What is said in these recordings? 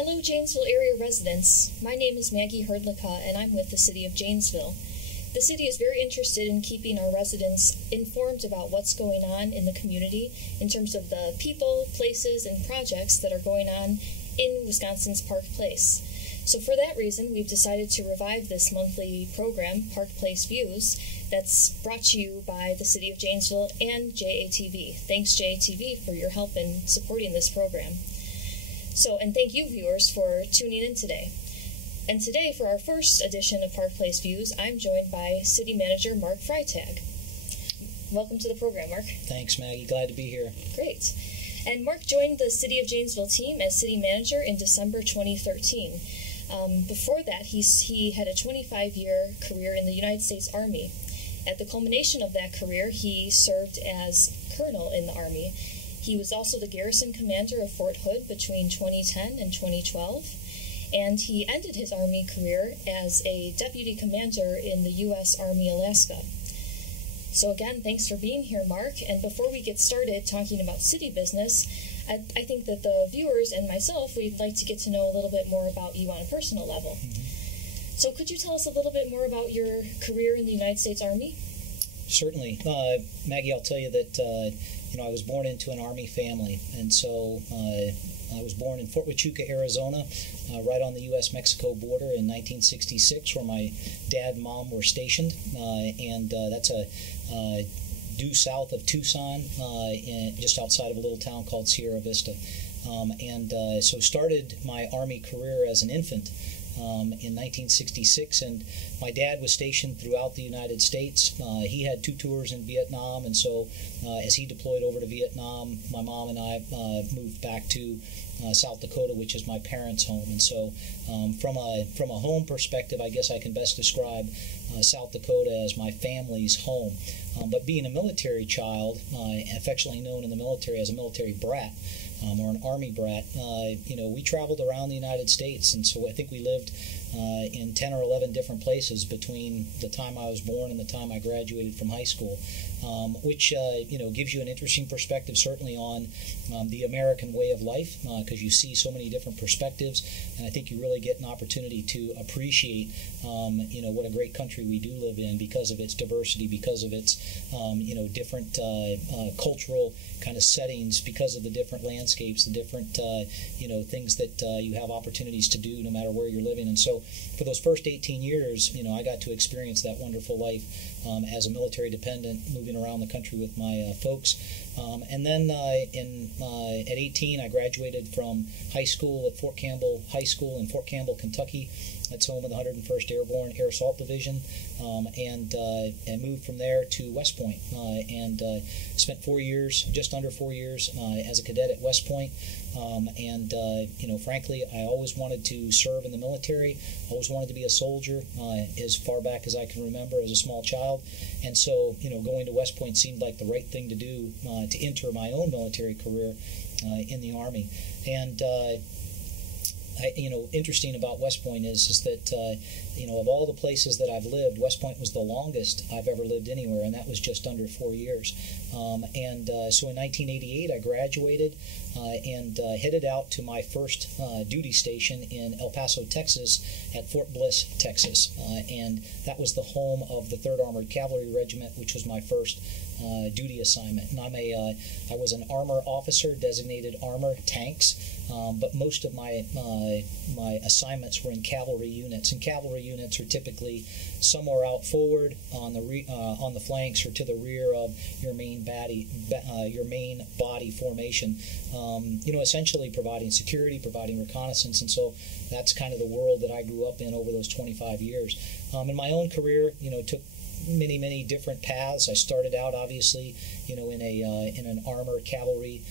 Hello, Janesville area residents. My name is Maggie Hrdlicka, and I'm with the City of Janesville. The city is very interested in keeping our residents informed about what's going on in the community in terms of the people, places, and projects that are going on in Wisconsin's Park Place. So for that reason, we've decided to revive this monthly program, Park Place Views, that's brought to you by the City of Janesville and JATV. Thanks, JATV, for your help in supporting this program. And thank you, viewers, for tuning in today. And today, for our first edition of Park Place Views, I'm joined by City Manager Mark Freitag. Welcome to the program, Mark. Thanks, Maggie. Glad to be here. Great. And Mark joined the City of Janesville team as City Manager in December 2013. Before that, he had a 25-year career in the United States Army. At the culmination of that career, he served as colonel in the Army. He was also the garrison commander of Fort Hood between 2010 and 2012. And he ended his Army career as a deputy commander in the U.S. Army Alaska. So again, thanks for being here, Mark. And before we get started talking about city business, I think that the viewers and myself, we'd like to get to know a little bit more about you on a personal level. So could you tell us a little bit more about your career in the United States Army? Certainly. Maggie, I'll tell you that I was born into an Army family, and so I was born in Fort Huachuca, Arizona, right on the U.S.-Mexico border in 1966, where my dad and mom were stationed, and that's due south of Tucson, just outside of a little town called Sierra Vista. So started my Army career as an infant in 1966, and my dad was stationed throughout the United States. He had 2 tours in Vietnam, and so as he deployed over to Vietnam, my mom and I moved back to South Dakota, which is my parents' home. And so from a home perspective, I guess I can best describe South Dakota as my family's home. But being a military child, affectionately known in the military as a military brat, or an Army brat, we traveled around the United States, and so I think we lived in 10 or 11 different places between the time I was born and the time I graduated from high school, which gives you an interesting perspective certainly on the American way of life, because you see so many different perspectives, and I think you really get an opportunity to appreciate what a great country we do live in because of its diversity, because of its different cultural kind of settings, because of the different landscapes, the different things that you have opportunities to do no matter where you're living. And so for those first 18 years, I got to experience that wonderful life as a military dependent, moving around the country with my folks. And then at 18, I graduated from high school at Fort Campbell High School in Fort Campbell, Kentucky. That's home of the 101st Airborne Air Assault Division, and moved from there to West Point, and spent 4 years, just under 4 years, as a cadet at West Point. Frankly, I always wanted to serve in the military. Always wanted to be a soldier as far back as I can remember as a small child. And so, going to West Point seemed like the right thing to do to enter my own military career in the Army. And interesting about West Point is that, of all the places that I've lived, West Point was the longest I've ever lived anywhere, and that was just under 4 years. So in 1988, I graduated and headed out to my first duty station in El Paso, Texas, at Fort Bliss, Texas. And that was the home of the 3rd Armored Cavalry Regiment, which was my first duty assignment. And I was an armor officer, designated armor tanks, but most of my assignments were in cavalry units, and cavalry units are typically somewhere out forward on the flanks or to the rear of your main body formation. Essentially providing security, providing reconnaissance, and so that's kind of the world that I grew up in over those 25 years. In my own career, took many different paths. I started out obviously, in an armor cavalry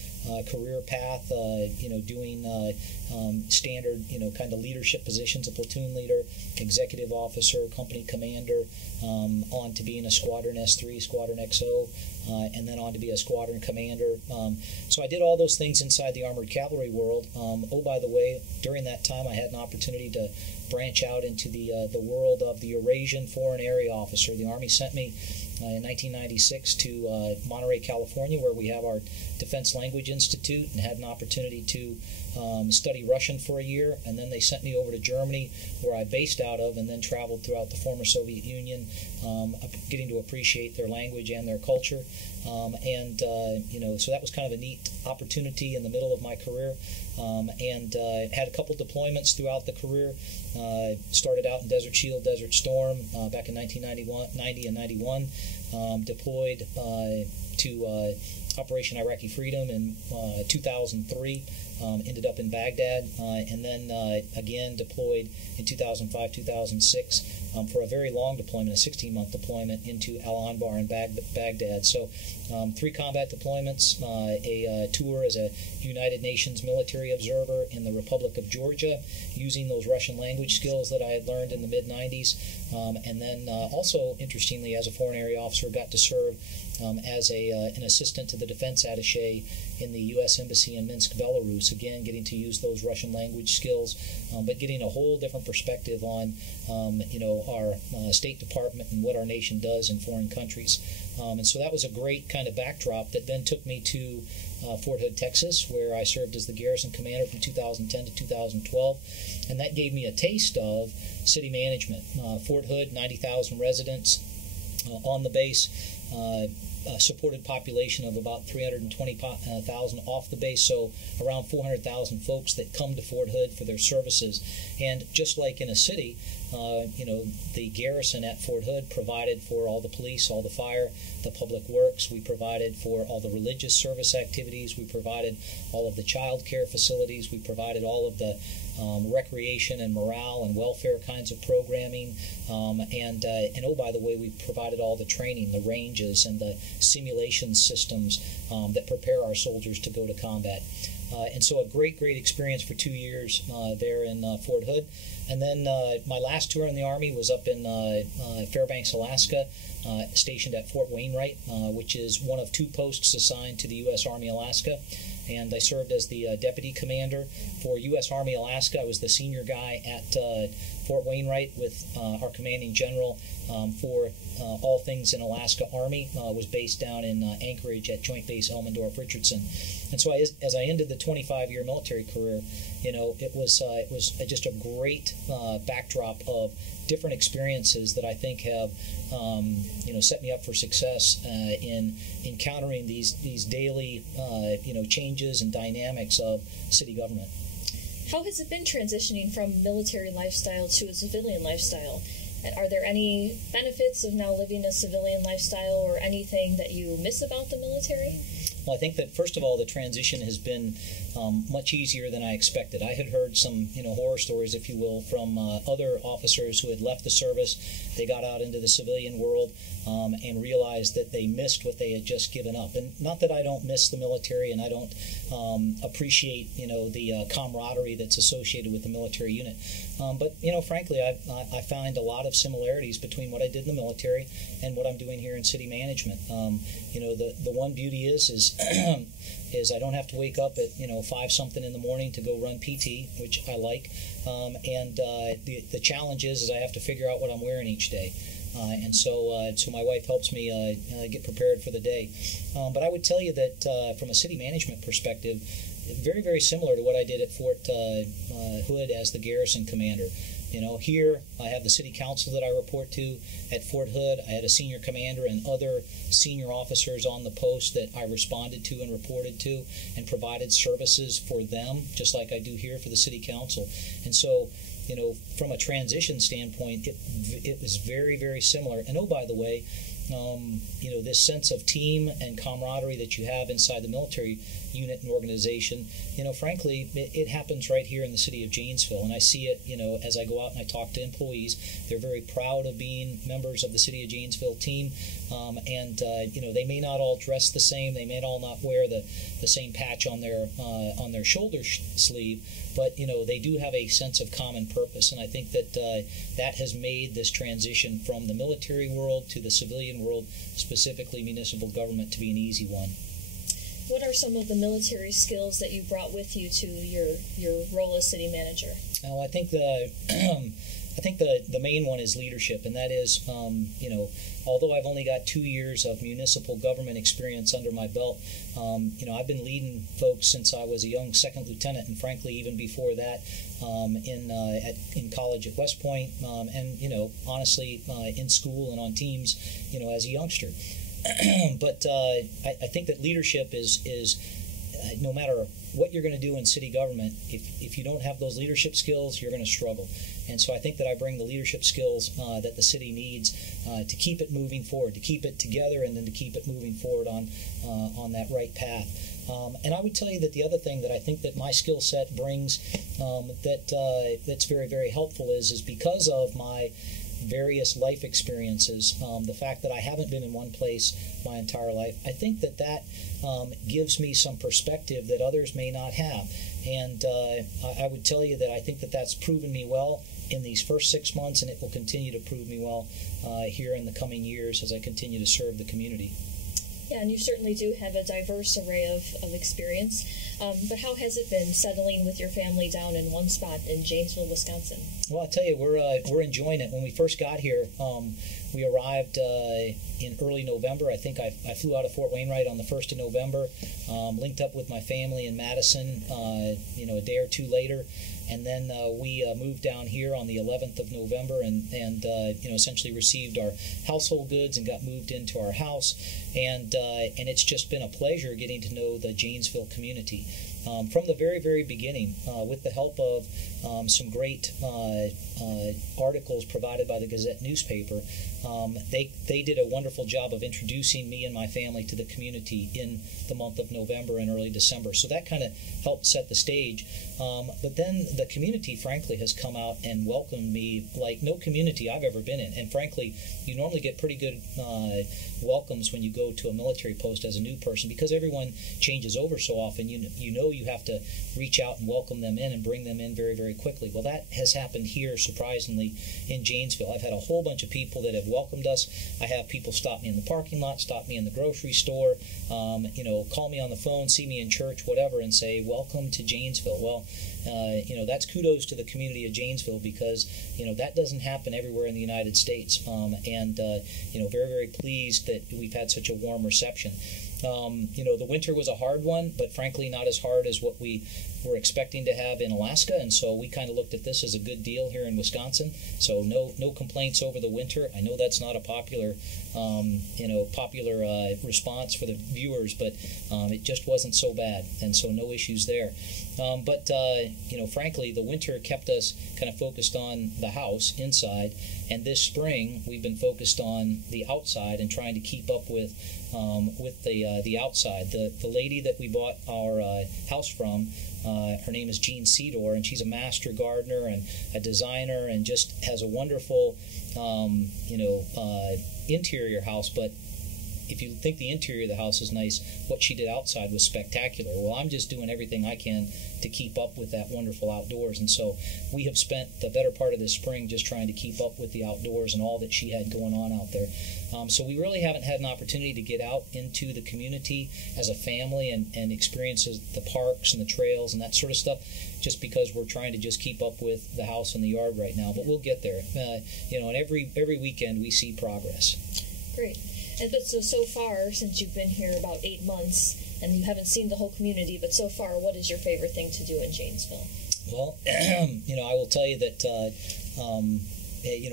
career path, doing standard, kind of leadership positions, a platoon leader, executive officer, company commander, on to being a Squadron S3, Squadron XO, and then on to be a squadron commander. So I did all those things inside the armored cavalry world. By the way, during that time I had an opportunity to branch out into the world of the Eurasian Foreign Area Officer. The Army sent me in 1996 to Monterey, California, where we have our Defense Language Institute and had an opportunity to study Russian for a year, and then they sent me over to Germany, where I based out of, and then traveled throughout the former Soviet Union, getting to appreciate their language and their culture. So that was kind of a neat opportunity in the middle of my career, and had a couple deployments throughout the career. Started out in Desert Shield, Desert Storm back in 1990 and 91. Deployed to Operation Iraqi Freedom in 2003. Ended up in Baghdad, and then again deployed in 2005, 2006 for a very long deployment, a 16-month deployment into Al-Anbar in Baghdad. So 3 combat deployments, a tour as a United Nations military observer in the Republic of Georgia, using those Russian language skills that I had learned in the mid-90s, and then also, interestingly, as a foreign area officer, got to serve as an assistant to the defense attaché in the U.S. Embassy in Minsk, Belarus, again getting to use those Russian language skills, but getting a whole different perspective on our State Department and what our nation does in foreign countries. And so that was a great kind of backdrop that then took me to Fort Hood, Texas, where I served as the garrison commander from 2010 to 2012, and that gave me a taste of city management. Fort Hood, 90,000 residents on the base, supported population of about 320,000 off the base, so around 400,000 folks that come to Fort Hood for their services. And just like in a city, the garrison at Fort Hood provided for all the police, all the fire, the public works. We provided for all the religious service activities. We provided all of the child care facilities. We provided all of the recreation and morale and welfare kinds of programming, and oh, by the way, we provided all the training, the ranges and the simulation systems that prepare our soldiers to go to combat. And so a great experience for 2 years there in Fort Hood. And then my last tour in the Army was up in Fairbanks, Alaska, stationed at Fort Wainwright, which is one of 2 posts assigned to the U.S. Army Alaska. And I served as the deputy commander for U.S. Army Alaska. I was the senior guy at Fort Wainwright with our commanding general for all things in Alaska Army. Was based down in Anchorage at Joint Base Elmendorf-Richardson. And so as I ended the 25-year military career, it was just a great backdrop of different experiences that I think have set me up for success in encountering these daily changes and dynamics of city government. How has it been transitioning from military lifestyle to a civilian lifestyle? And are there any benefits of now living a civilian lifestyle, or anything that you miss about the military? Well, I think that, first of all, the transition has been much easier than I expected. I had heard some, horror stories, if you will, from other officers who had left the service. They got out into the civilian world and realized that they missed what they had just given up. And not that I don't miss the military and I don't appreciate, the camaraderie that's associated with the military unit. But, frankly, I find a lot of similarities between what I did in the military and what I'm doing here in city management. The one beauty is I don't have to wake up at 5-something in the morning to go run PT, which I like, and the challenge is I have to figure out what I'm wearing each day, and so my wife helps me get prepared for the day. But I would tell you that from a city management perspective, very, very similar to what I did at Fort Hood as the garrison commander. Here I have the city council that I report to. At Fort Hood, I had a senior commander and other senior officers on the post that I responded to and reported to and provided services for them, just like I do here for the city council. And so, from a transition standpoint, it was very, very similar. And oh, by the way, this sense of team and camaraderie that you have inside the military unit and organization, frankly, it happens right here in the city of Janesville. And I see it, as I go out and I talk to employees. They're very proud of being members of the city of Janesville team. They may not all dress the same. They may all not wear the same patch on their shoulder sleeve. But, they do have a sense of common purpose. And I think that that has made this transition from the military world to the civilian world, specifically municipal government, to be an easy one. What are some of the military skills that you brought with you to your role as city manager? Well, I think I think the main one is leadership, and that is, although I've only got 2 years of municipal government experience under my belt, I've been leading folks since I was a young second lieutenant, and frankly, even before that, in college at West Point, and honestly, in school and on teams, as a youngster. But I think that leadership is no matter what you're going to do in city government, if you don't have those leadership skills, you're going to struggle. And so I think that I bring the leadership skills that the city needs to keep it moving forward, to keep it together, and then to keep it moving forward on that right path. And I would tell you that the other thing that I think that my skill set brings that's very, very helpful is because of my various life experiences, the fact that I haven't been in one place my entire life, I think that gives me some perspective that others may not have. And I would tell you that I think that that's proven me well in these first 6 months, and it will continue to prove me well here in the coming years as I continue to serve the community. Yeah, and you certainly do have a diverse array of experience. But how has it been settling with your family down in one spot in Janesville, Wisconsin? Well, I'll tell you, we're enjoying it. When we first got here, we arrived in early November. I think I flew out of Fort Wainwright on the 1st of November, linked up with my family in Madison, a day or two later. And then we moved down here on the 11th of November and essentially received our household goods and got moved into our house. And it's just been a pleasure getting to know the Janesville community. From the very, very beginning, with the help of some great articles provided by the Gazette newspaper, they did a wonderful job of introducing me and my family to the community in the month of November and early December. So that kind of helped set the stage. But then the community, frankly, has come out and welcomed me like no community I've ever been in. And frankly, you normally get pretty good welcomes when you go to a military post as a new person, because everyone changes over so often. You have to reach out and welcome them in and bring them in very, very quickly. Well, that has happened here, surprisingly, in Janesville. I've had a whole bunch of people that have welcomed us. I have people stop me in the parking lot, stop me in the grocery store, call me on the phone, see me in church, whatever, and say, welcome to Janesville. Well, that's kudos to the community of Janesville, because, that doesn't happen everywhere in the United States. Very, very pleased that we've had such a warm reception. The winter was a hard one, but frankly not as hard as what we were expecting to have in Alaska, and so we kind of looked at this as a good deal here in Wisconsin. So no complaints over the winter. I know that's not a popular response for the viewers, but it just wasn't so bad, and so no issues there. But frankly, the winter kept us kind of focused on the house inside, and this spring we've been focused on the outside and trying to keep up with the outside. The lady that we bought our house from, her name is Jean Cedor, and she's a master gardener and a designer, and just has a wonderful interior house. But if you think the interior of the house is nice, what she did outside was spectacular. Well, I'm just doing everything I can to keep up with that wonderful outdoors, and so we have spent the better part of this spring just trying to keep up with the outdoors and all that she had going on out there. So we really haven't had an opportunity to get out into the community as a family and experience the parks and the trails and that sort of stuff, just because we're trying to just keep up with the house and the yard right now. But we'll get there. And every weekend we see progress. Great. And but so far, since you've been here about 8 months, and you haven't seen the whole community, but so far, what is your favorite thing to do in Janesville? Well, I will tell you that,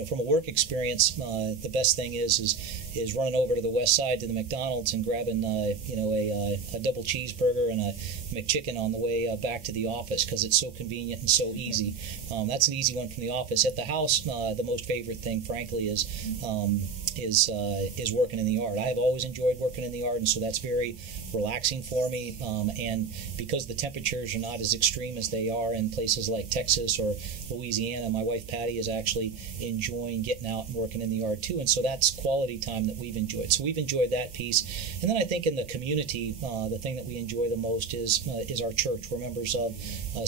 from a work experience, the best thing is running over to the west side to the McDonald's and grabbing, a double cheeseburger and a McChicken on the way back to the office, because it's so convenient and so easy. That's an easy one from the office. At the house, the most favorite thing, frankly, is working in the yard. I have always enjoyed working in the yard, and so that's very relaxing for me. And because the temperatures are not as extreme as they are in places like Texas or Louisiana, my wife Patty is actually enjoying getting out and working in the yard too. And so that's quality time that we've enjoyed. So we've enjoyed that piece. And then I think in the community, the thing that we enjoy the most is our church. We're members of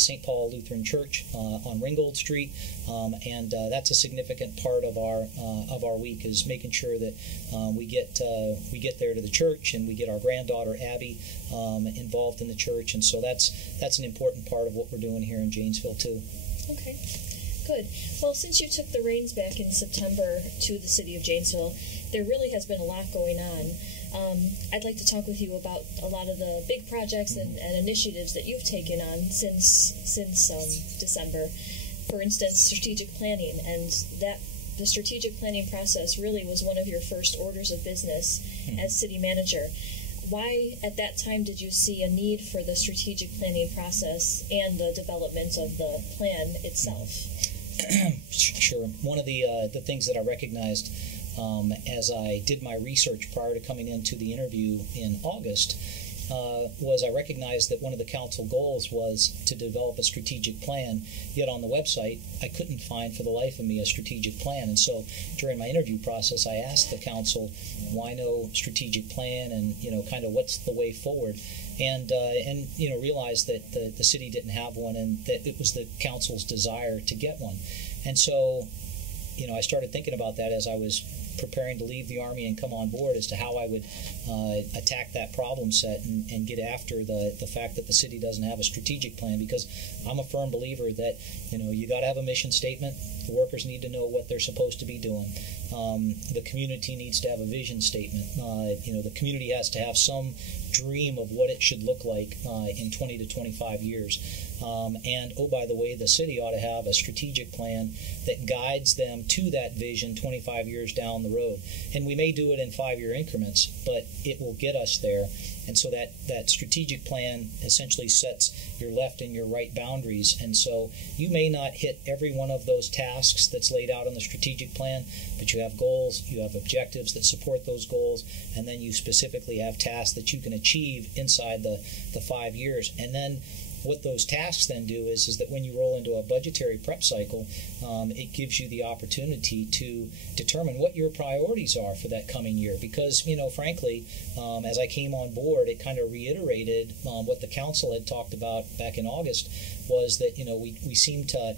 St. Paul Lutheran Church on Ringgold Street, and that's a significant part of our week, is making sure that we get there to the church, and we get our granddaughter Abby involved in the church, and so that's an important part of what we're doing here in Janesville too. Okay, Good. Well, since you took the reins back in September to the city of Janesville, there really has been a lot going on. I'd like to talk with you about a lot of the big projects and initiatives that you've taken on since December. For instance, strategic planning, and the strategic planning process really was one of your first orders of business as city manager. Why, at that time, did you see a need for the strategic planning process and the development of the plan itself? Sure. One of the things that I recognized as I did my research prior to coming into the interview in August was I recognized that one of the council goals was to develop a strategic plan, yet on the website I couldn't find for the life of me a strategic plan. And so during my interview process I asked the council, why no strategic plan, and kind of what's the way forward, and realized that the city didn't have one, and that it was the council's desire to get one. And so I started thinking about that as I was preparing to leave the Army and come on board, as to how I would attack that problem set and get after the fact that the city doesn't have a strategic plan, because I'm a firm believer that you got to have a mission statement. The workers need to know what they're supposed to be doing. The community needs to have a vision statement. The community has to have some dream of what it should look like in 20 to 25 years. And, oh, by the way, the city ought to have a strategic plan that guides them to that vision 25 years down the road. And we may do it in 5-year increments, but it will get us there. And so that strategic plan essentially sets your left and your right boundaries. And so you may not hit every one of those tasks that's laid out on the strategic plan, but you have goals, you have objectives that support those goals, and then you specifically have tasks that you can achieve inside the 5 years. And then what those tasks then do is that when you roll into a budgetary prep cycle, it gives you the opportunity to determine what your priorities are for that coming year. Because, frankly, as I came on board, it kind of reiterated what the council had talked about back in August, was that, we seem to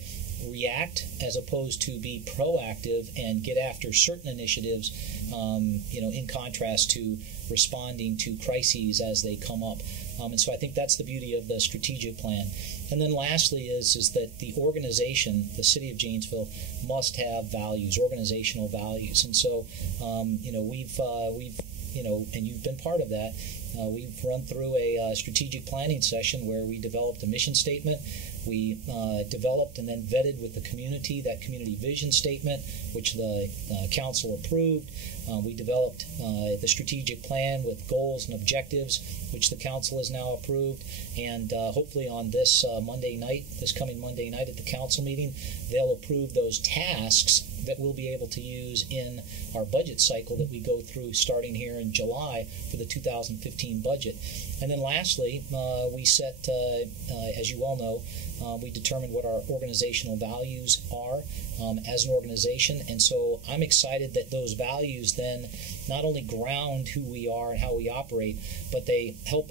react as opposed to be proactive and get after certain initiatives, in contrast to responding to crises as they come up. And so I think that's the beauty of the strategic plan. And then lastly is that the organization, the city of Janesville, must have values, organizational values. And so, we've and you've been part of that. We've run through a strategic planning session where we developed a mission statement. We developed and then vetted with the community that community vision statement, which the council approved. We developed the strategic plan with goals and objectives, which the council has now approved. And hopefully on this coming Monday night at the council meeting, they'll approve those tasks that we'll be able to use in our budget cycle that we go through starting here in July for the 2015 budget. And then lastly, we set, as you all know, we determined what our organizational values are as an organization. And so I'm excited that those values then not only ground who we are and how we operate, but they help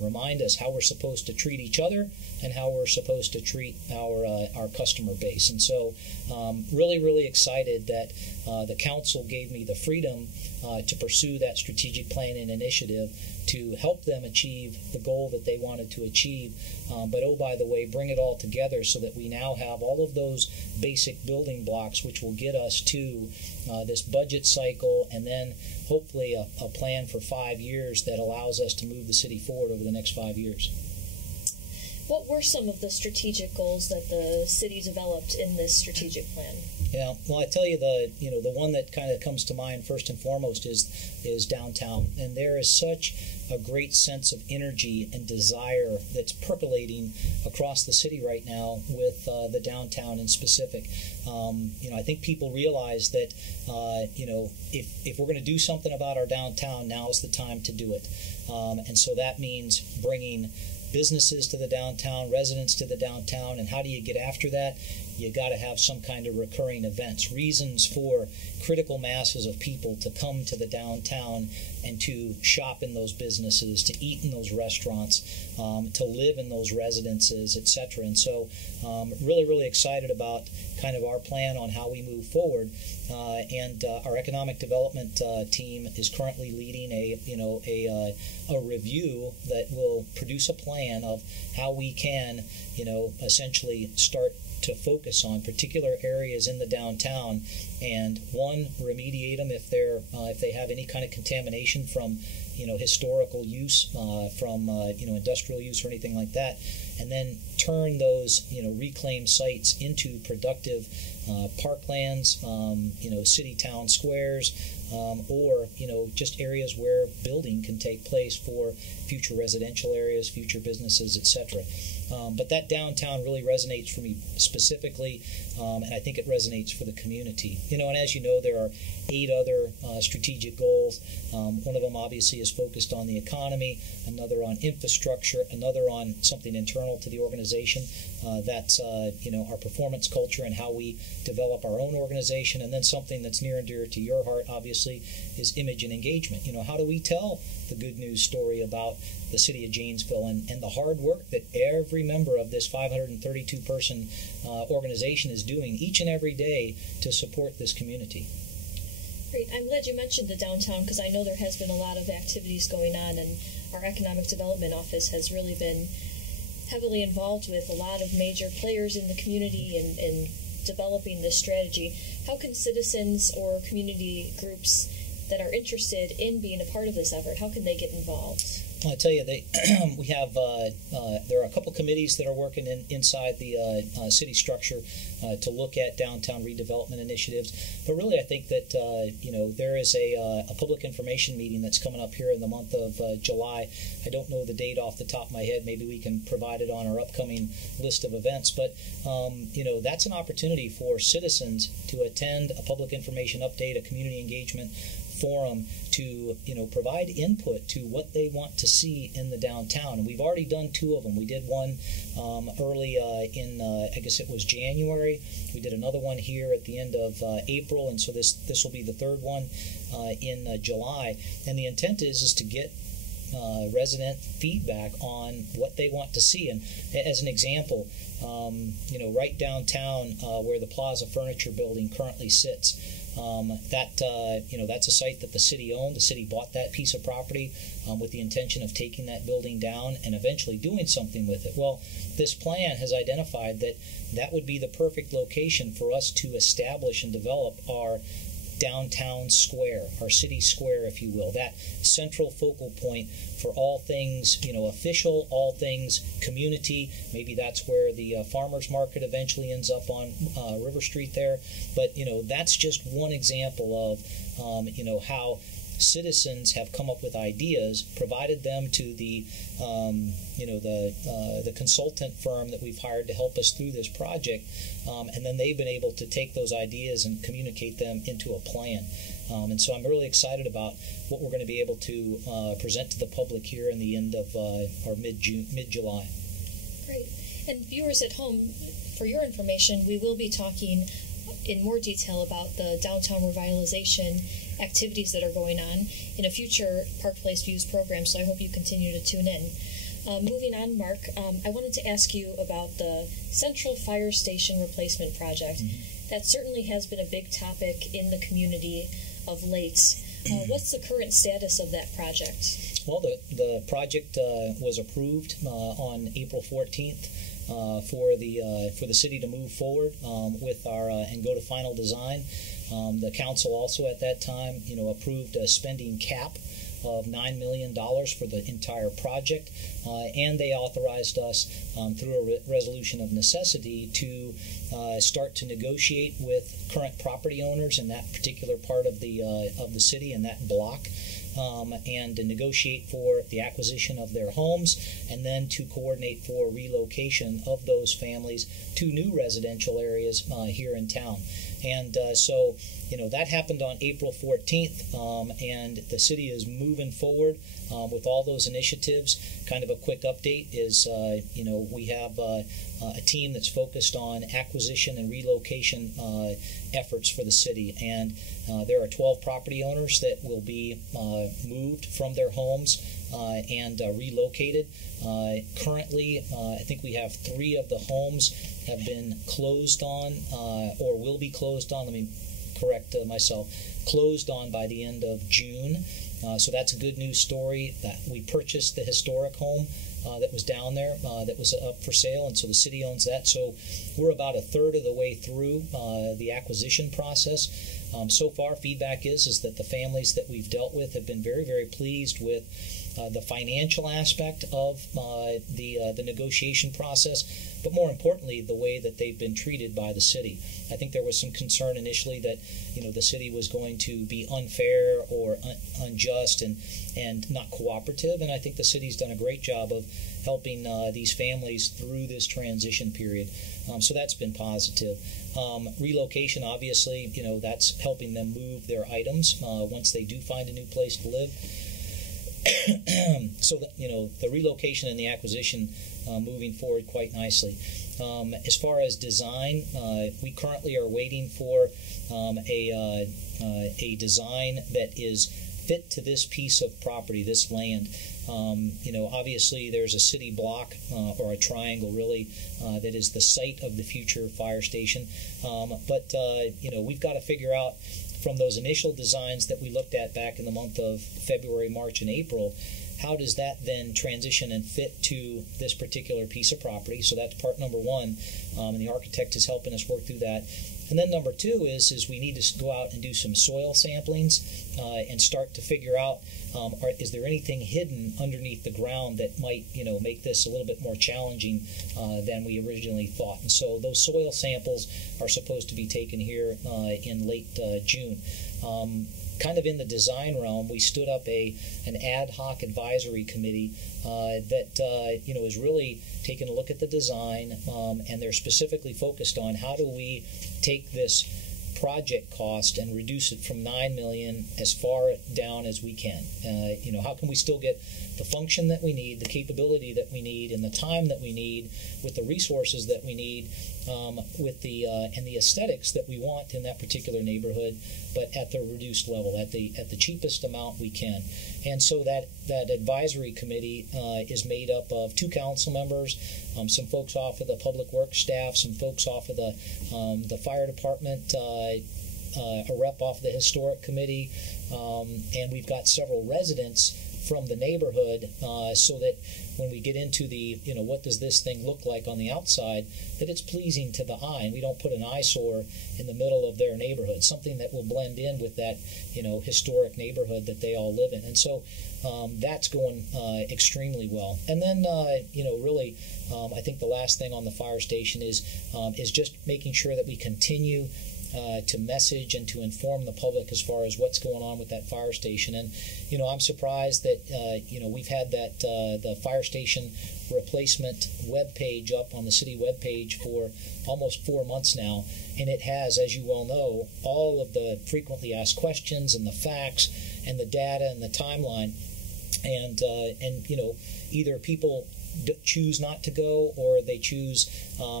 remind us how we're supposed to treat each other and how we're supposed to treat our customer base. And so really, really excited that the council gave me the freedom to pursue that strategic plan and initiative to help them achieve the goal that they wanted to achieve. But oh, by the way, bring it all together so that we now have all of those basic building blocks which will get us to this budget cycle, and then hopefully a plan for 5 years that allows us to move the city forward over the next 5 years. What were some of the strategic goals that the city developed in this strategic plan? Yeah, well, I tell you, the one that kind of comes to mind first and foremost is downtown, and there is such a great sense of energy and desire that's percolating across the city right now with the downtown in specific. I think people realize that if we're going to do something about our downtown, now is the time to do it, and so that means bringing businesses to the downtown, residents to the downtown. And how do you get after that? You got to have some kind of recurring events, reasons for critical masses of people to come to the downtown and to shop in those businesses, to eat in those restaurants, to live in those residences, etc. And so really, really excited about kind of our plan on how we move forward. And our economic development team is currently leading a review that will produce a plan of how we can essentially start to focus on particular areas in the downtown and, one, remediate them if they have any kind of contamination from historical use, from industrial use or anything like that, and then turn those reclaimed sites into productive parklands, city town squares, or just areas where building can take place for future residential areas, future businesses, etc. But that downtown really resonates for me specifically, and I think it resonates for the community. And as you know, there are 8 other strategic goals. One of them obviously is focused on the economy, another on infrastructure, another on something internal to the organization. That's our performance culture and how we develop our own organization, and then something that's near and dear to your heart, obviously, is image and engagement. How do we tell the good news story about the city of Janesville and the hard work that every member of this 532-person organization is doing each and every day to support this community? Great. I'm glad you mentioned the downtown, because I know there has been a lot of activities going on, and our Economic Development Office has really been heavily involved with a lot of major players in the community in developing this strategy. How can citizens or community groups that are interested in being a part of this effort, how can they get involved? I tell you, we have there are a couple committees that are working inside the city structure to look at downtown redevelopment initiatives. But really, I think that there is a public information meeting that's coming up here in the month of July. I don't know the date off the top of my head. Maybe we can provide it on our upcoming list of events. But that's an opportunity for citizens to attend a public information update, a community engagement forum, to provide input to what they want to see in the downtown. And we've already done 2 of them. We did one early in I guess it was January. We did another one here at the end of April, and so this will be the 3rd one in July. And the intent is to get resident feedback on what they want to see. And as an example, right downtown where the Plaza Furniture Building currently sits, that's a site that the city owned. The city bought that piece of property with the intention of taking that building down and eventually doing something with it. Well, this plan has identified that would be the perfect location for us to establish and develop our downtown square, our city square, if you will, that central focal point for all things, official, all things community. Maybe that's where the farmers market eventually ends up on River Street there. But, that's just one example of, how citizens have come up with ideas, provided them to the consultant firm that we've hired to help us through this project, and then they've been able to take those ideas and communicate them into a plan. And so I'm really excited about what we're going to be able to present to the public here in the end of or mid-July. Great. And viewers at home, for your information, we will be talking in more detail about the downtown revitalization activities that are going on in a future Park Place Views program, so I hope you continue to tune in. Moving on, Mark, I wanted to ask you about the Central Fire Station Replacement Project. Mm-hmm. That certainly has been a big topic in the community of late. What's the current status of that project? Well, the project was approved on April 14th. For the city to move forward with our and go to final design. The council also at that time, approved a spending cap of $9 million for the entire project, and they authorized us through a resolution of necessity to start to negotiate with current property owners in that particular part of the city and that block. And to negotiate for the acquisition of their homes, and then to coordinate for relocation of those families to new residential areas here in town. And so that happened on April 14th, and the city is moving forward with all those initiatives. Kind of a quick update is, we have a team that's focused on acquisition and relocation efforts for the city, and there are 12 property owners that will be moved from their homes and relocated. Currently, I think we have 3 of the homes have been closed on or will be closed on. Let me correct myself. Closed on by the end of June. So that's a good news story. That we purchased the historic home that was down there that was up for sale, and so the city owns that. So we're about a third of the way through the acquisition process. So far, feedback is that the families that we've dealt with have been very, very pleased with the financial aspect of the negotiation process, but more importantly, the way that they've been treated by the city. I think there was some concern initially that the city was going to be unfair or unjust and not cooperative, and I think the city's done a great job of helping these families through this transition period. So that's been positive. Relocation, obviously, that's helping them move their items once they do find a new place to live. So that, the relocation and the acquisition moving forward quite nicely. As far as design, we currently are waiting for a design that is fit to this piece of property, this land. Obviously there's a city block or a triangle really that is the site of the future fire station. But we've got to figure out from those initial designs that we looked at back in the month of February, March, and April, how does that then transition and fit to this particular piece of property? So that's part number one, and the architect is helping us work through that. And then number two is we need to go out and do some soil samplings and start to figure out is there anything hidden underneath the ground that might make this a little bit more challenging than we originally thought. And so those soil samples are supposed to be taken here in late June. Kind of in the design realm, we stood up an ad hoc advisory committee that is really taking a look at the design, and they're specifically focused on how do we take this project cost and reduce it from $9 million as far down as we can. How can we still get the function that we need, the capability that we need, and the time that we need, with the resources that we need, with the and the aesthetics that we want in that particular neighborhood, but at the reduced level, at the cheapest amount we can. And so that advisory committee is made up of 2 council members, some folks off of the public works staff, some folks off of the fire department, a rep off the historic committee, and we've got several residents from the neighborhood, so that when we get into the, what does this thing look like on the outside, that it's pleasing to the eye, and we don't put an eyesore in the middle of their neighborhood, something that will blend in with that, historic neighborhood that they all live in. And so that's going extremely well. And then, really, I think the last thing on the fire station is just making sure that we continue to message and to inform the public as far as what's going on with that fire station. And I'm surprised that we've had that the fire station replacement web page up on the city web page for almost 4 months now, and it has, as you well know, all of the frequently asked questions and the facts and the data and the timeline, and either people choose not to go, or they choose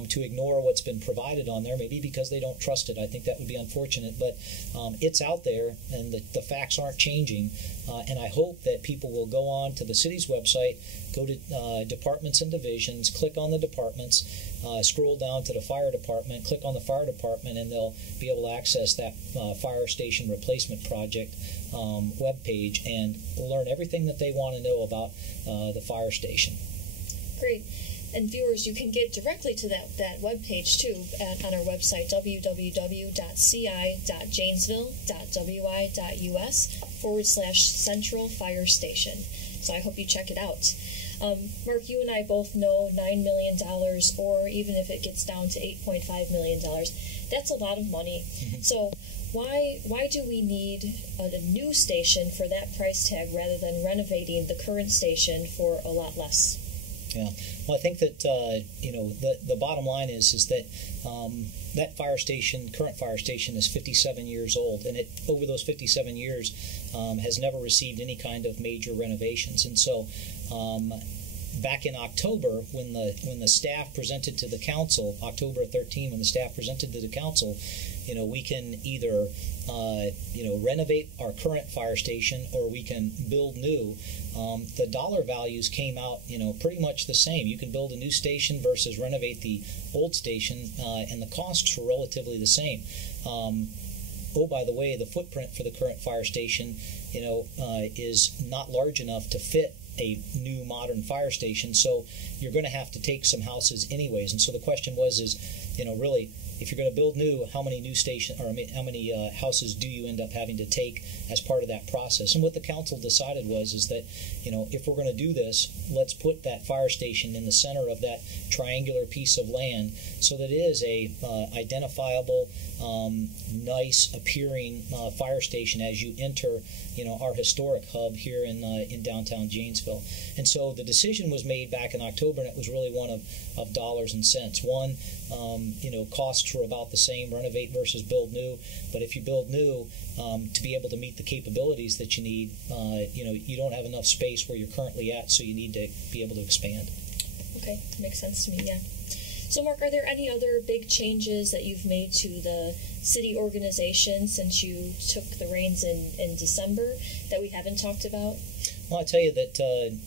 to ignore what's been provided on there, maybe because they don't trust it. I think that would be unfortunate, but it's out there, and the facts aren't changing, and I hope that people will go on to the city's website, go to departments and divisions, click on the departments, scroll down to the fire department, click on the fire department, and they'll be able to access that fire station replacement project web page and learn everything that they want to know about the fire station. Great. And viewers, you can get directly to that webpage too on our website, www.ci.janesville.wi.us/Central Fire Station. So I hope you check it out. Mark, you and I both know $9 million, or even if it gets down to $8.5 million, that's a lot of money. Mm-hmm. So why do we need a new station for that price tag rather than renovating the current station for a lot less? Yeah, well, I think that the bottom line is that that fire station, current fire station, is 57 years old, and it over those 57 years has never received any kind of major renovations. And so, back in October, when the staff presented to the council, October 13, when the staff presented to the council, we can either renovate our current fire station, or we can build new. The dollar values came out, pretty much the same. You can build a new station versus renovate the old station, and the costs were relatively the same. Oh, by the way, the footprint for the current fire station, is not large enough to fit a new modern fire station, so you're going to have to take some houses anyways. And so the question is, really, if you're going to build new, how many how many houses do you end up having to take as part of that process? And what the council decided is that, if we're going to do this, let's put that fire station in the center of that triangular piece of land, so that it is a identifiable, nice appearing fire station as you enter, our historic hub here in downtown Janesville. And so the decision was made back in October, and it was really one of dollars and cents. One, costs were about the same, renovate versus build new. But if you build new, to be able to meet the capabilities that you need, you don't have enough space where you're currently at, so you need to be able to expand. Okay, makes sense to me, yeah. So, Mark, are there any other big changes that you've made to the city organization since you took the reins in December that we haven't talked about? Well, I'll tell you that,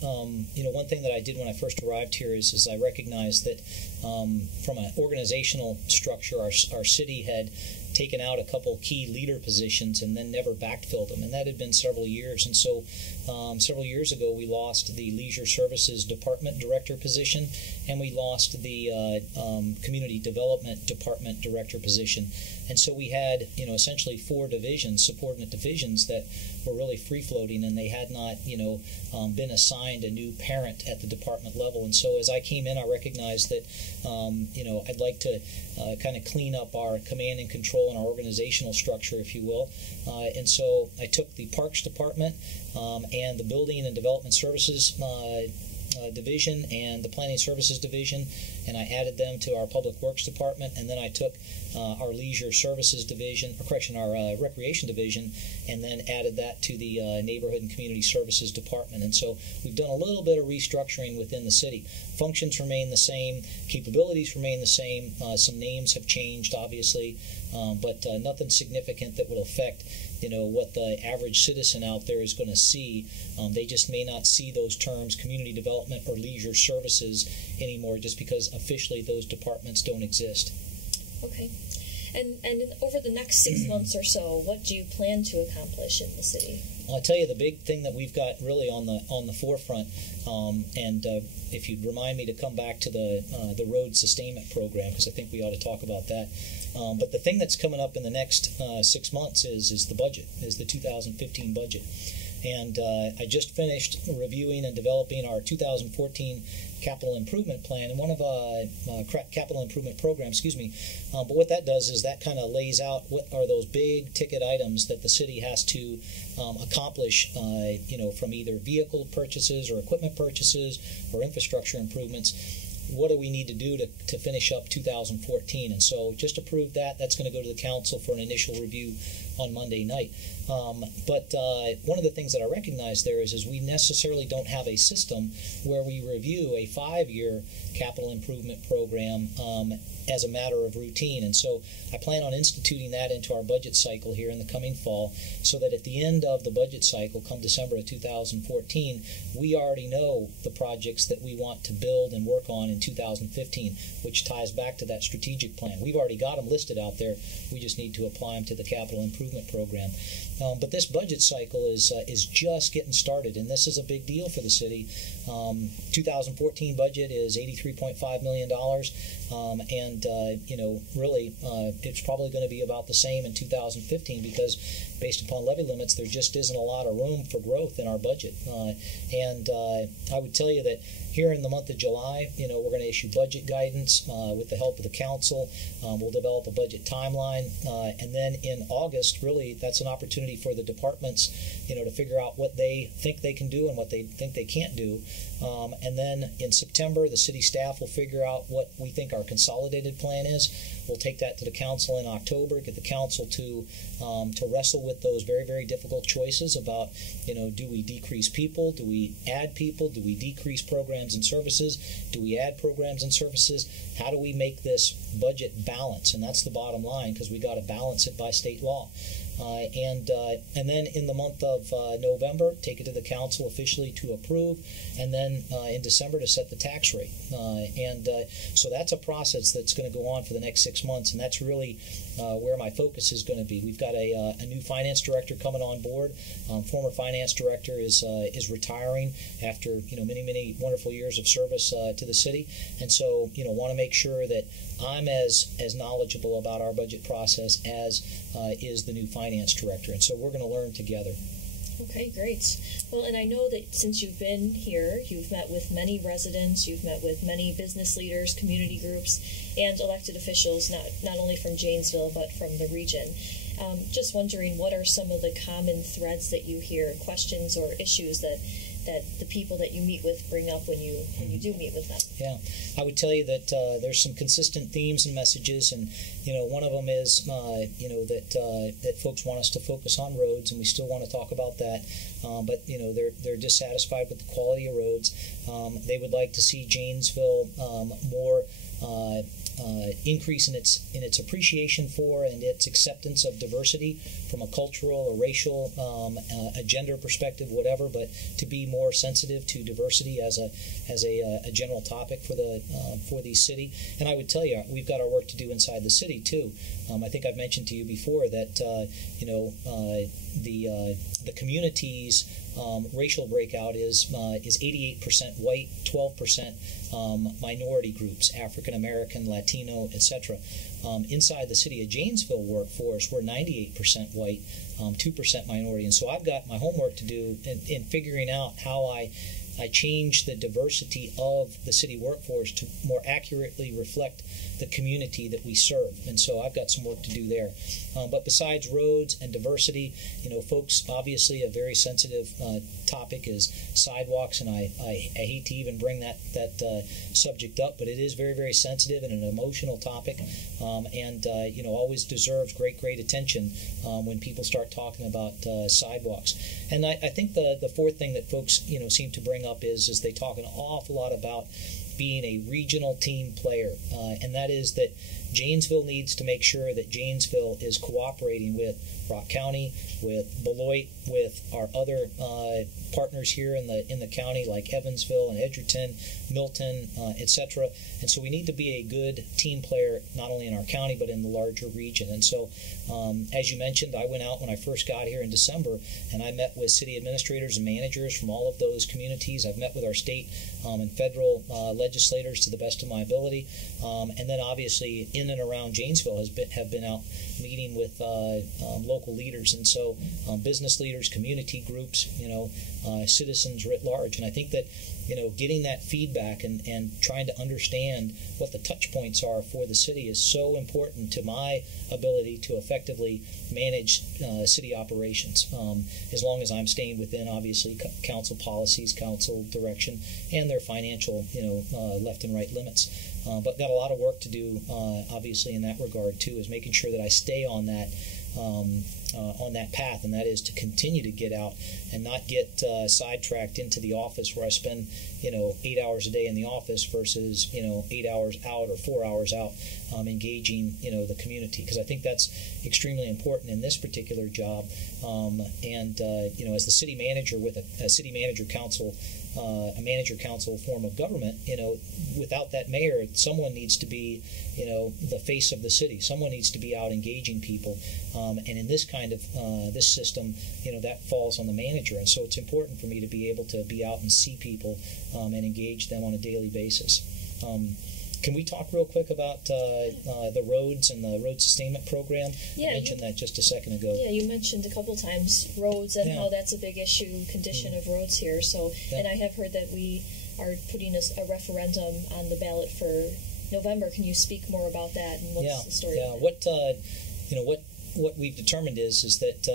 one thing that I did when I first arrived here is I recognized that from an organizational structure, our city had taken out a couple key leader positions and then never backfilled them, and that had been several years. And so several years ago, we lost the Leisure Services Department Director position, and we lost the Community Development Department Director position. And so we had, essentially 4 divisions, subordinate divisions, that were really free-floating, and they had not, been assigned a new parent at the department level. And so as I came in, I recognized that, I'd like to kind of clean up our command and control and our organizational structure, if you will. And so I took the Parks Department and the Building and Development Services division and the Planning Services division, and I added them to our Public Works Department, and then I took our Leisure Services division, our Recreation division, and then added that to the Neighborhood and Community Services Department. And so we've done a little bit of restructuring within the city. Functions remain the same, capabilities remain the same, some names have changed, obviously, but nothing significant that would affect what the average citizen out there is going to see. They just may not see those terms, community development or leisure services, anymore, just because officially those departments don't exist. Okay. And over the next 6 months or so, what do you plan to accomplish in the city? Well, I'll tell you the big thing that we've got really on the forefront, and if you'd remind me to come back to the road sustainment program, because I think we ought to talk about that. But the thing that's coming up in the next 6 months is the budget, is the 2015 budget. And I just finished reviewing and developing our 2014 capital improvement plan, and one of capital improvement program, but what that does is that kind of lays out what are those big ticket items that the city has to accomplish, from either vehicle purchases or equipment purchases or infrastructure improvements. What do we need to do to finish up 2014? And so just approved that. That's going to go to the council for an initial review on Monday night. But one of the things that I recognize there is we necessarily don't have a system where we review a 5-year capital improvement program as a matter of routine. And so I plan on instituting that into our budget cycle here in the coming fall, so that at the end of the budget cycle, come December of 2014, we already know the projects that we want to build and work on in 2015, which ties back to that strategic plan. We've already got them listed out there. We just need to apply them to the capital improvement program. But this budget cycle is just getting started, and this is a big deal for the city. 2014 budget is $83.5 million, and really it's probably going to be about the same in 2015, because based upon levy limits, there just isn't a lot of room for growth in our budget. And I would tell you that here in the month of July, we're going to issue budget guidance with the help of the council. We'll develop a budget timeline, and then in August, really, that's an opportunity for the departments, to figure out what they think they can do and what they think they can't do. And then in September, the city staff will figure out what we think our consolidated plan is. We'll take that to the council in October, get the council to wrestle with those very, very difficult choices about, do we decrease people? Do we add people? Do we decrease programs and services? Do we add programs and services? How do we make this budget balance? And that's the bottom line, because we got to balance it by state law. And then in the month of November, take it to the council officially to approve, and then in December to set the tax rate. So that's a process that's going to go on for the next 6 months, and that's really where my focus is going to be. We've got a new finance director coming on board. Former finance director is retiring after many wonderful years of service to the city, and so want to make sure that I'm as knowledgeable about our budget process as is the new finance director, and so we're going to learn together. Okay, great. Well, and I know that since you've been here, you've met with many residents, you've met with many business leaders, community groups, and elected officials, not only from Janesville, but from the region. Just wondering, what are some of the common threads that you hear, questions or issues that the people that you meet with bring up when you do meet with them? Yeah, I would tell you that there's some consistent themes and messages, and one of them is that folks want us to focus on roads, and we still want to talk about that. But they're dissatisfied with the quality of roads. They would like to see Janesville more increase in its appreciation for and its acceptance of diversity from a cultural or racial, a gender perspective, whatever, but to be more sensitive to diversity as a general topic for the city. And I would tell you, we've got our work to do inside the city too. I think I've mentioned to you before that the community's racial breakout is 88% white, 12% minority groups, African American, Latino, etc. Inside the city of Janesville workforce, we're 98% white, 2% minority, and so I've got my homework to do in figuring out how I change the diversity of the city workforce to more accurately reflect the community that we serve. And so I've got some work to do there. But besides roads and diversity, folks, obviously a very sensitive topic is sidewalks, and I hate to even bring that subject up, but it is very, very sensitive and an emotional topic, and always deserves great attention when people start talking about sidewalks. And I think the fourth thing that folks seem to bring up is they talk an awful lot about being a regional team player, and that is that Janesville needs to make sure that Janesville is cooperating with Rock County, with Beloit, with our other partners here in the county like Evansville and Edgerton, Milton, etc. And so we need to be a good team player not only in our county but in the larger region. And so, as you mentioned, I went out when I first got here in December, and I met with city administrators and managers from all of those communities. I've met with our state and federal legislators to the best of my ability, and then obviously in and around Janesville have been out meeting with local leaders, and so business leaders, community groups, citizens writ large. And I think that getting that feedback and trying to understand what the touch points are for the city is so important to my ability to effectively manage city operations, as long as I'm staying within, obviously, council policies, council direction, and their financial left and right limits. But got a lot of work to do, obviously, in that regard too, is making sure that I stay on that path, and that is to continue to get out and not get sidetracked into the office where I spend 8 hours a day in the office versus 8 hours out or 4 hours out engaging the community, because I think that's extremely important in this particular job. As the city manager with a city manager council, a manager council form of government, without that mayor, someone needs to be the face of the city. Someone needs to be out engaging people, and in this kind of this system, that falls on the manager. And so it's important for me to be able to be out and see people and engage them on a daily basis. Can we talk real quick about the roads and the road sustainment program? Yeah, you mentioned that just a second ago. Yeah, you mentioned a couple times roads and how that's a big issue, condition of roads here. So, and I have heard that we are putting a referendum on the ballot for November. Can you speak more about that and what's the story? Yeah, what we've determined is that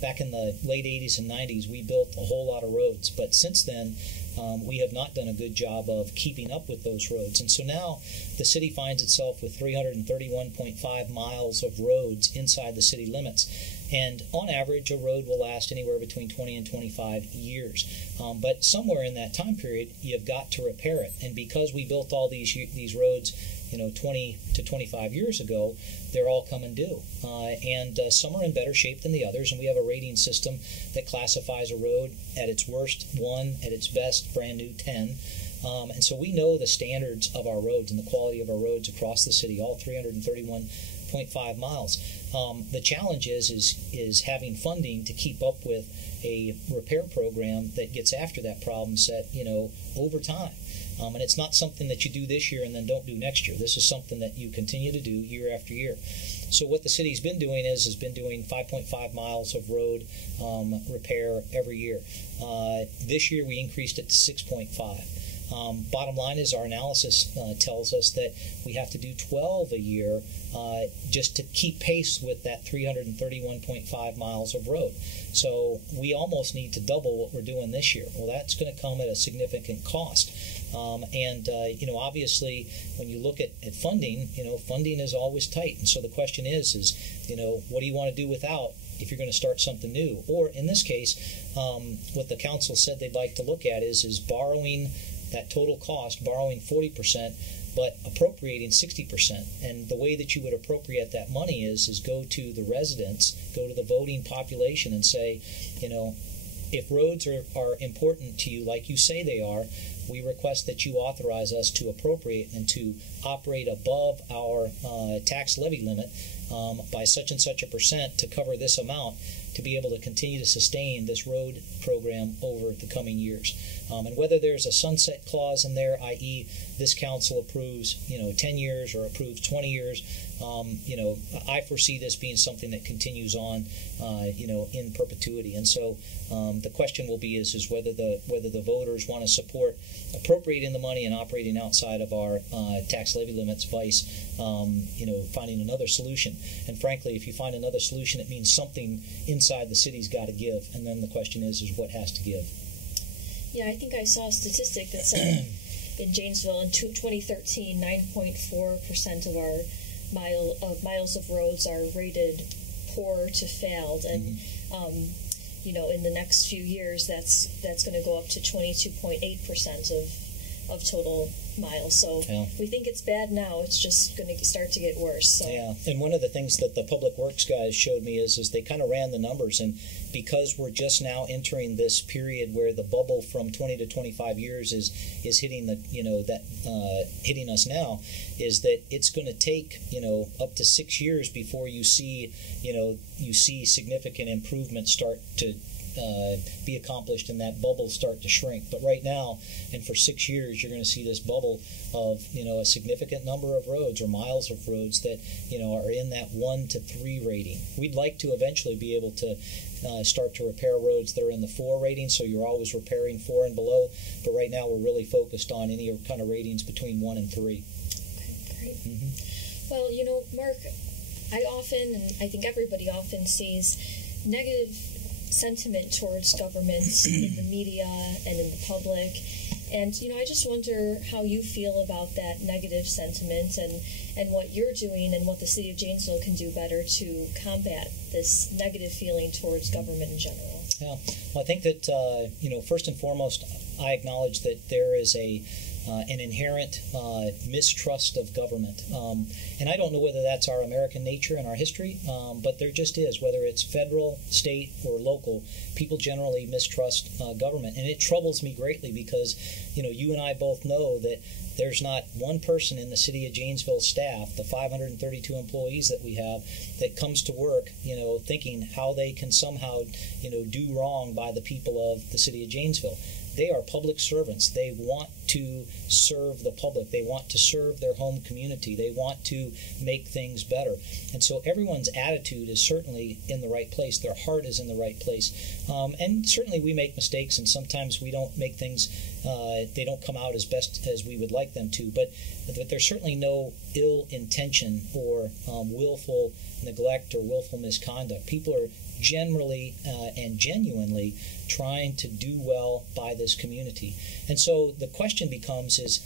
back in the late 80s and 90s we built a whole lot of roads, but since then we have not done a good job of keeping up with those roads. And so now the city finds itself with 331.5 miles of roads inside the city limits. And on average, a road will last anywhere between 20 and 25 years. But somewhere in that time period, you've got to repair it. And because we built all these roads, 20 to 25 years ago, they're all coming due. And some are in better shape than the others. And we have a rating system that classifies a road at its worst, 1, at its best, brand new, 10. And so we know the standards of our roads and the quality of our roads across the city, all 331.5 miles. The challenge is having funding to keep up with a repair program that gets after that problem set, over time. And it's not something that you do this year and then don't do next year. This is something that you continue to do year after year. So what the city's been doing has been doing 5.5 miles of road repair every year. This year we increased it to 6.5. Bottom line is our analysis tells us that we have to do 12 a year just to keep pace with that 331.5 miles of road. So we almost need to double what we're doing this year. Well, that's going to come at a significant cost. Obviously, when you look at funding, funding is always tight. And so the question is what do you want to do without if you're going to start something new? Or in this case, what the council said they'd like to look at is borrowing that total cost, borrowing 40%, but appropriating 60%. And the way that you would appropriate that money is go to the residents, go to the voting population and say, if roads are important to you like you say they are, we request that you authorize us to appropriate and to operate above our tax levy limit by such and such a percent to cover this amount to be able to continue to sustain this road program over the coming years. And whether there's a sunset clause in there, i.e. this council approves 10 years or approves 20 years, I foresee this being something that continues on in perpetuity. And so the question will be is whether the voters want to support appropriating the money and operating outside of our tax levy limits vice finding another solution. And frankly, if you find another solution, it means something inside the city's got to give. And then the question is what has to give. Yeah, I think I saw a statistic that said in Janesville in 2013, 9.4% of our miles of roads are rated poor to failed, and in the next few years, that's going to go up to 22.8% of total miles. So we think it's bad now. It's just going to start to get worse. So. Yeah, and one of the things that the Public Works guys showed me is they kind of ran the numbers, and because we're just now entering this period where the bubble from 20 to 25 years is hitting hitting us now, is that it's going to take up to 6 years before you see significant improvement start to be accomplished and that bubble start to shrink. But right now, and for 6 years, you're going to see this bubble of a significant number of roads or miles of roads that are in that 1 to 3 rating. We'd like to eventually be able to start to repair roads that are in the 4 rating, so you're always repairing 4 and below. But right now, we're really focused on any kind of ratings between 1 and 3. Okay, great. Well, Mark, I often, and I think everybody often sees negative sentiment towards government in the media and in the public, and I just wonder how you feel about that negative sentiment and what you're doing and what the city of Janesville can do better to combat this negative feeling towards government in general. Yeah, well, I think that first and foremost, I acknowledge that there is an inherent mistrust of government. And I don't know whether that's our American nature and our history, but there just is. Whether it's federal, state, or local, people generally mistrust government. And it troubles me greatly because, you and I both know that there's not one person in the city of Janesville staff, the 532 employees that we have, that comes to work, thinking how they can somehow, do wrong by the people of the city of Janesville. They are public servants. They want to serve the public. They want to serve their home community. They want to make things better. And so everyone's attitude is certainly in the right place. Their heart is in the right place. And certainly we make mistakes, and sometimes we don't make things, they don't come out as best as we would like them to. But there's certainly no ill intention or willful neglect or willful misconduct. People are generally and genuinely trying to do well by this community. And so the question becomes is,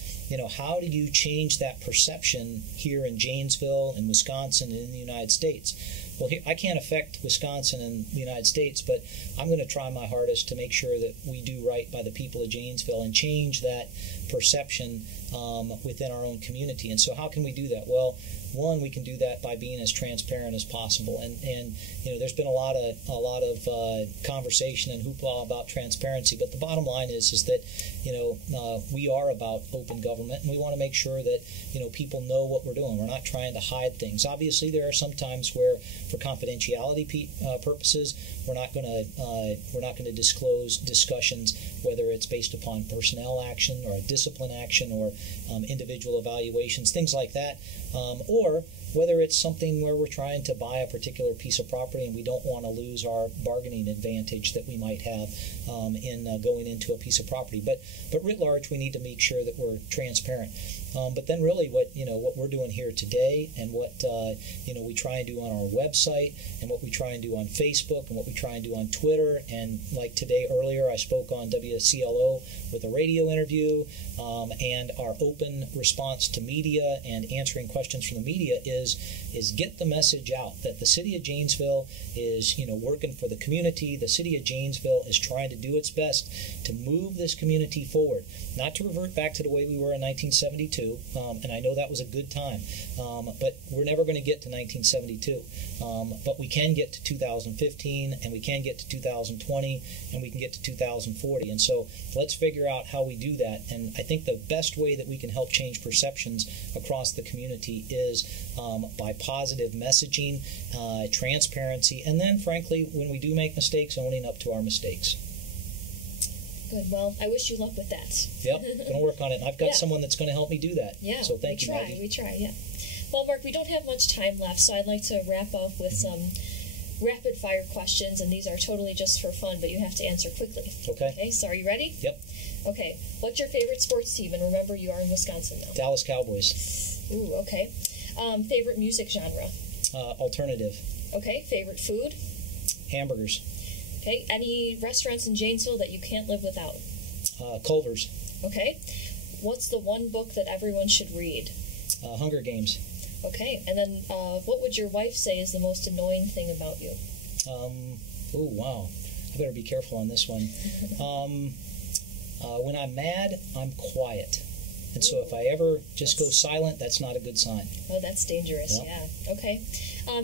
how do you change that perception here in Janesville, in Wisconsin, and in the United States? Well, I can't affect Wisconsin and the United States, but I'm going to try my hardest to make sure that we do right by the people of Janesville and change that perception within our own community. And so how can we do that? Well, one, we can do that by being as transparent as possible. And there's been a lot of conversation and hoopla about transparency, but the bottom line is that we are about open government, and we want to make sure that people know what we're doing. We're not trying to hide things. Obviously, there are some times where, for confidentiality purposes, we're not going to disclose discussions, whether it's based upon personnel action or a discipline action or individual evaluations, things like that, or whether it's something where we're trying to buy a particular piece of property and we don't want to lose our bargaining advantage that we might have in going into a piece of property. But writ large, we need to make sure that we're transparent. But then really what we're doing here today, and what we try and do on our website, and what we try and do on Facebook, and what we try and do on Twitter, and like today earlier I spoke on WCLO with a radio interview, and our open response to media and answering questions from the media is get the message out that the city of Janesville is working for the community. The city of Janesville is trying to do its best to move this community forward, not to revert back to the way we were in 1972. And I know that was a good time, but we're never going to get to 1972. But we can get to 2015, and we can get to 2020, and we can get to 2040. And so let's figure out how we do that. And I think the best way that we can help change perceptions across the community is by positive messaging, transparency, and then, frankly, when we do make mistakes, owning up to our mistakes. Good. Well, I wish you luck with that. Yep, going to work on it. I've got someone that's going to help me do that. Yeah, so thank you, Maggie. We try, yeah. Well, Mark, we don't have much time left, so I'd like to wrap up with some rapid-fire questions, and these are totally just for fun, but you have to answer quickly. Okay, so are you ready? Yep. Okay, what's your favorite sports team? And remember, you are in Wisconsin now. Dallas Cowboys. Ooh, okay. Favorite music genre? Alternative. Okay, favorite food? Hamburgers. Okay, any restaurants in Janesville that you can't live without? Culver's. Okay, what's the one book that everyone should read? Hunger Games. Okay, and then what would your wife say is the most annoying thing about you? Oh, wow. I better be careful on this one. When I'm mad, I'm quiet. And so if I ever just go silent, that's not a good sign. Oh, that's dangerous, Yep. Yeah. Okay.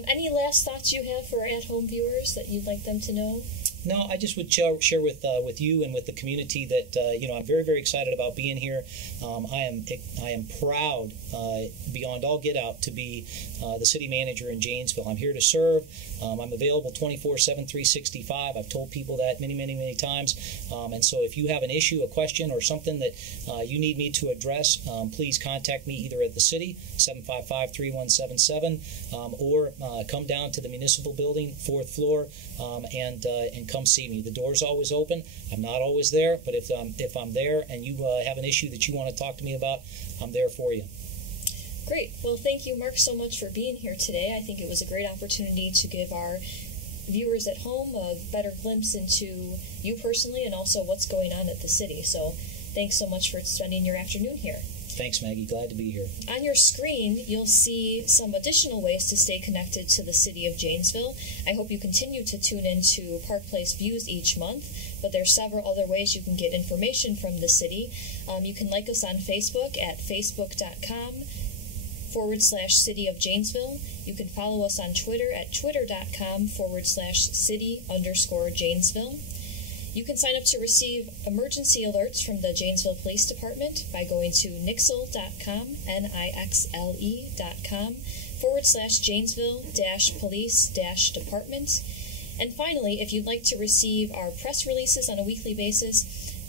Any last thoughts you have for our at-home viewers that you'd like them to know? No, I just would share with you and with the community that I'm very, very excited about being here. I am proud, beyond all get out, to be the city manager in Janesville. I'm here to serve. I'm available 24/7, 365. I've told people that many, many, many times. And so if you have an issue, a question, or something that you need me to address, please contact me either at the city, 755-3177, or come down to the municipal building, 4th floor, and come see me. The door's always open. I'm not always there, but if I'm there and you have an issue that you want to talk to me about, I'm there for you. Great. Well, thank you, Mark, so much for being here today. I think it was a great opportunity to give our viewers at home a better glimpse into you personally and also what's going on at the city. So thanks so much for spending your afternoon here. Thanks, Maggie. Glad to be here. On your screen, you'll see some additional ways to stay connected to the city of Janesville. I hope you continue to tune into Park Place Views each month, but there's several other ways you can get information from the city. You can like us on Facebook at facebook.com/City of Janesville. You can follow us on Twitter at twitter.com/City_Janesville. You can sign up to receive emergency alerts from the Janesville Police Department by going to nixle.com, nixle.com/Janesville-Police-Department. And finally, if you'd like to receive our press releases on a weekly basis,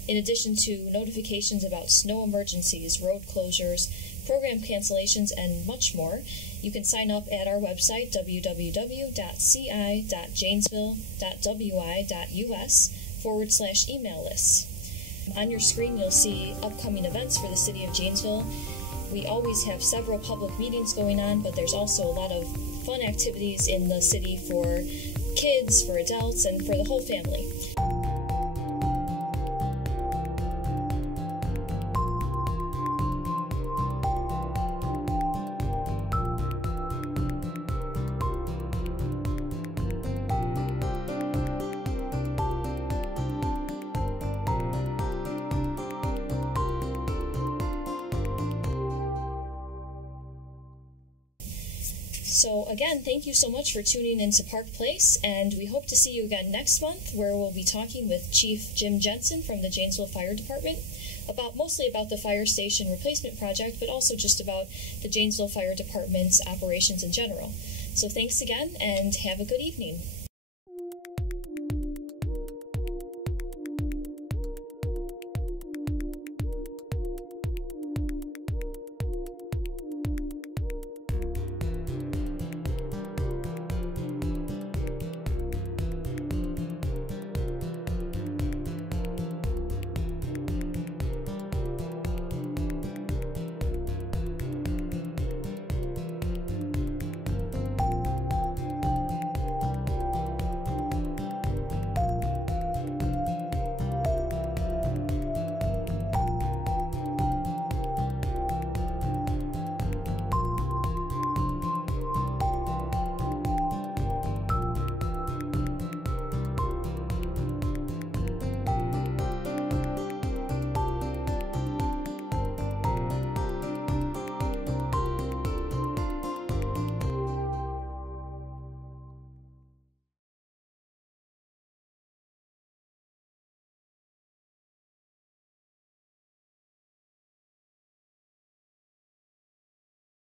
in addition to notifications about snow emergencies, road closures, program cancellations, and much more. You can sign up at our website, www.ci.janesville.wi.us/email lists. On your screen, you'll see upcoming events for the City of Janesville. We always have several public meetings going on, but there's also a lot of fun activities in the city for kids, for adults, and for the whole family. So again, thank you so much for tuning into Park Place, and we hope to see you again next month, where we'll be talking with Chief Jim Jensen from the Janesville Fire Department mostly about the fire station replacement project, but also just about the Janesville Fire Department's operations in general. So thanks again, and have a good evening.